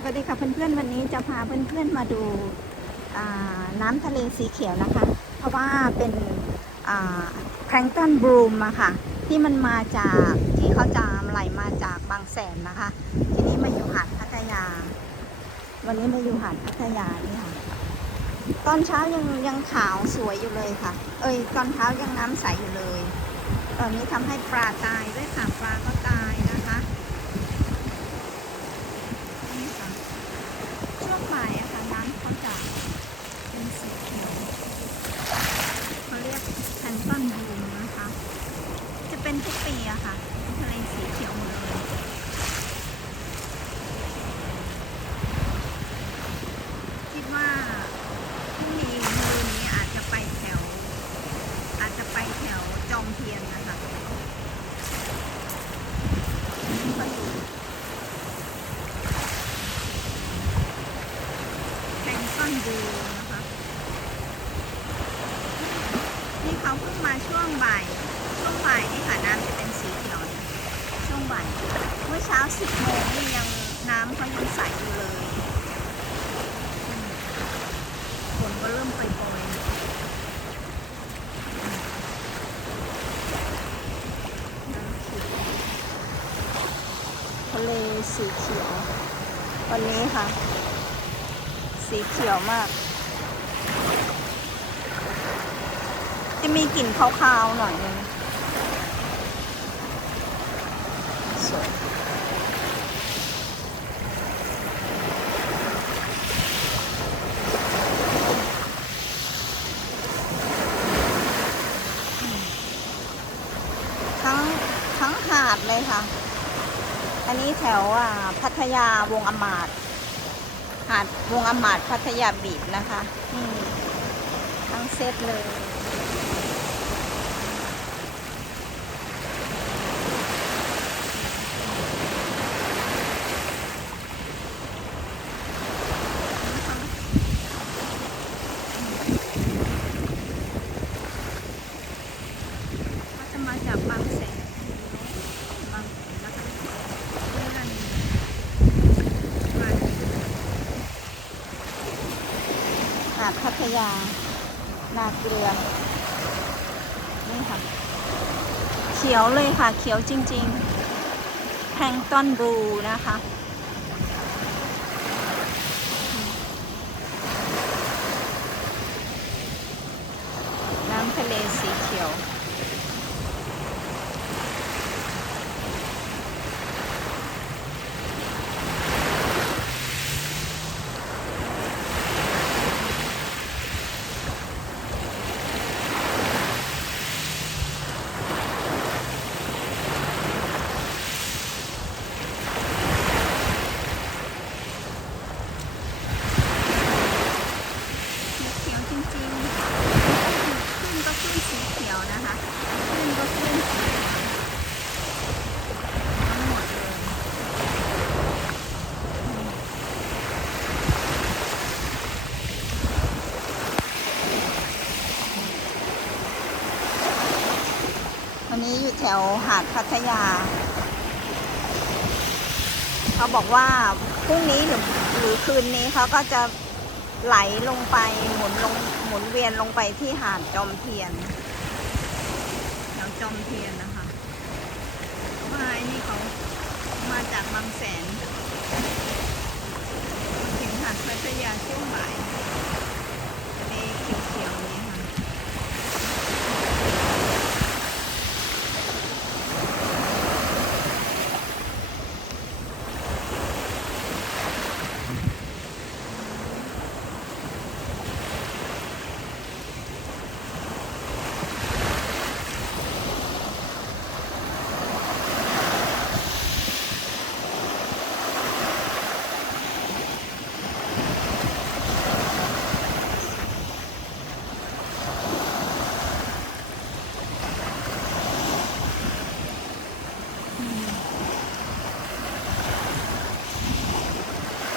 สวัสดีค่ะเพื่อนๆวันนี้จะพาเพื่อนๆมาดูน้ำทะเลสีเขียวนะคะเพราะว่าเป็นแพลงก์ตอนบลูมอะค่ะที่มันมาจากที่เขาจะไหลมาจากบางแสนนะคะทีนี้มาอยู่หาดพัทยาวันนี้มาอยู่หาดพัทยานี่ค่ะตอนเช้ายังขาวสวยอยู่เลยค่ะตอนเช้ายังน้ำใสอยู่เลยตอนนี้ทำให้ปลาตายด้วยค่ะปลาก็ตายนะคะช่วงบ่ายอะค่ะน้ำเขาจะเป็นสีเขียวเขาเรียกแพลงก์ตอนบลูมนะคะจะเป็นทุกปีอะค่ะทะเลสีเขียวหมดเลยคิดว่าพรุ่งนี้มื้อนี้อาจจะไปแถวจอมเทียนนะคะก็อยู่แพลงก์ตอนบลูมนะคะนี่เขาเพิ่งมาช่วงบ่ายนี่ค่ะน้ำจะเป็นสีเขียวช่วงบ่ายเมื่อเช้า10 โมงนี่ยังน้ำเขายังใสอยู่เลยฝนก็เริ่มโปรยทะเลสีเขียววันนี้ค่ะสีเขียวมากจะมีกลิ่นคาวๆหน่อยนึงสวยทั้งหาดเลยค่ะอันนี้แถวพัทยาวงอมาตย์หาดวงอมาตย์พัทยาบีชนะคะนี่ทั้งเซตเลยก็จะมาจากบางแสนนะคะหาดพัทยานาเกลือนี่ค่ะเขียวเลยค่ะเขียวจริงๆแพลงก์ตอนบลูนะคะน้ำทะเลสีเขียวเขียวจริงๆขึ้นก็ขึ้นสีเขียวนะคะขึ้นก็ขึ้นสีเขียวทั้งหมดเลยวันนี้อยู่แถวหาดพัทยาเขาบอกว่าพรุ่งนี้หรือคืนนี้เขาก็จะไหลลงไปหมุนเวียนลงไปที่หาดจอมเทียนแถวจอมเทียนนะคะเพราะว่าไอ้นี่เขามาจากบางแสนถึงหาดพัทยาช่วงบ่ายทะเลเขียวๆนี้